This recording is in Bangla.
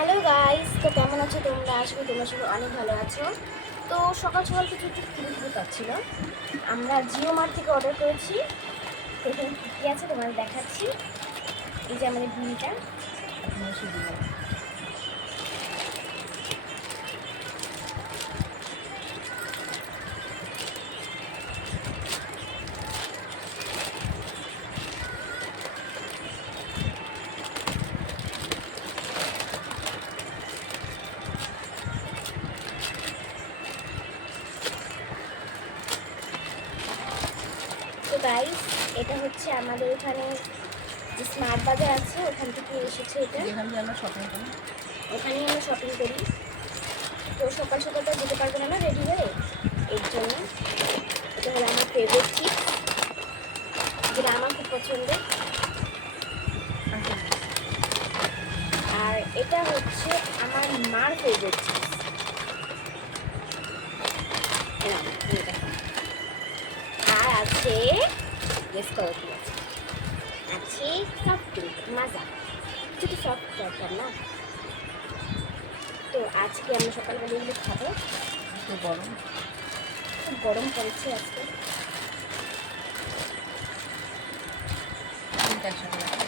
হ্যালো গাইস, তো কেমন আছো তোমরা? আশা করি তোমরা সবাই অনেক ভালো আছো। তো সকাল সকাল কিছু একটু খিদে পাচ্ছিল। আমরা জিও মার্ট থেকে অর্ডার করেছি। তো এখানে কী কী আছে তোমাদের দেখাচ্ছি। এই যে আমাদের বিলটা। তো গাইস, এটা হচ্ছে আমাদের এখানে যে স্মার্ট বাজার আছে ওখান থেকে এসেছে এটা। আমরা শপিং করি, ওখানেই আমরা শপিং করি। তো সকাল সকাল তো যেতে পারবে না রেডি হয়ে, এর জন্য এটা হলো আমার ফেভারিট চিপস, যেটা আমার খুব পছন্দের। আর এটা হচ্ছে আমার মার ফেভারিট চিপস। আর আছে গেস করো কি আছে। আছে সফট ড্রিঙ্ক মাজা, শুধু সফট দরকার না। তো আজকে আমরা সকালবেলা এগুলো খাবো। একটু গরম খুব গরম পড়েছে আজকে। তিনটা একসাথে রাখি।